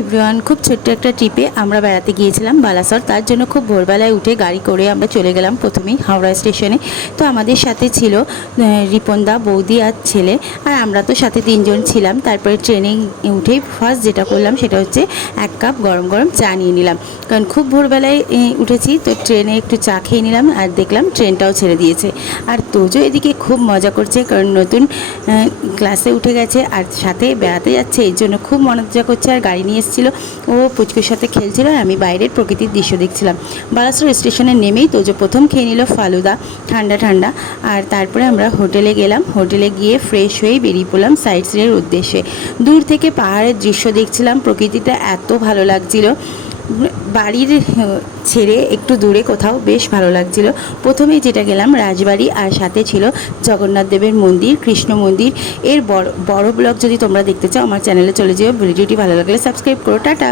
Everyone, খুব ছোট্ট একটা ট্রিপে আমরা বেড়াতে গিয়েছিলাম বালাসর। তার জন্য খুব ভোরবেলায় উঠে গাড়ি করে আমরা চলে গেলাম প্রথমেই হাওড়া স্টেশনে। তো আমাদের সাথে ছিল রিপনদা, বৌদি আর ছেলে, আর আমরা তো সাথে তিনজন ছিলাম। তারপরে ট্রেনে উঠেই ফার্স্ট যেটা করলাম সেটা হচ্ছে এক কাপ গরম গরম চা নিয়ে নিলাম, কারণ খুব ভোরবেলায় উঠেছি। তো ট্রেনে একটু চা খেয়ে নিলাম, আর দেখলাম ট্রেনটাও ছেড়ে দিয়েছে। আর তোজো এদিকে খুব মজা করছে, কারণ নতুন ক্লাসে উঠে গেছে আর সাথে বেড়াতে যাচ্ছে, এই জন্য খুব মজা করছে। আর গাড়ি নিয়ে এসেছিলো, ও পুচকুর সাথে খেলছিল আর আমি বাইরের প্রকৃতির দৃশ্য দেখছিলাম। বালাসোর স্টেশনে নেমেই তোজো প্রথম খেয়ে নিল ফালুদা, ঠান্ডা ঠান্ডা। আর তারপরে আমরা হোটেলে গেলাম, হোটেলে গিয়ে ফ্রেশ হয়ে বেরিয়ে পড়লাম সাইট সিনের উদ্দেশ্যে। দূর থেকে পাহাড়ের দৃশ্য দেখছিলাম, প্রকৃতিটা এত ভালো লাগছিল। বাড়ির ছেড়ে একটু দূরে কোথাও বেশ ভালো লাগছিল। প্রথমেই যেটা গেলাম রাজবাড়ি, আর সাথে ছিল জগন্নাথ দেবের মন্দির, কৃষ্ণ মন্দির। এর বড় ব্লগ যদি তোমরা দেখতে চাও আমার চ্যানেলে চলে যেও। ভিডিওটি ভালো লাগলে সাবস্ক্রাইব করো। টাটা।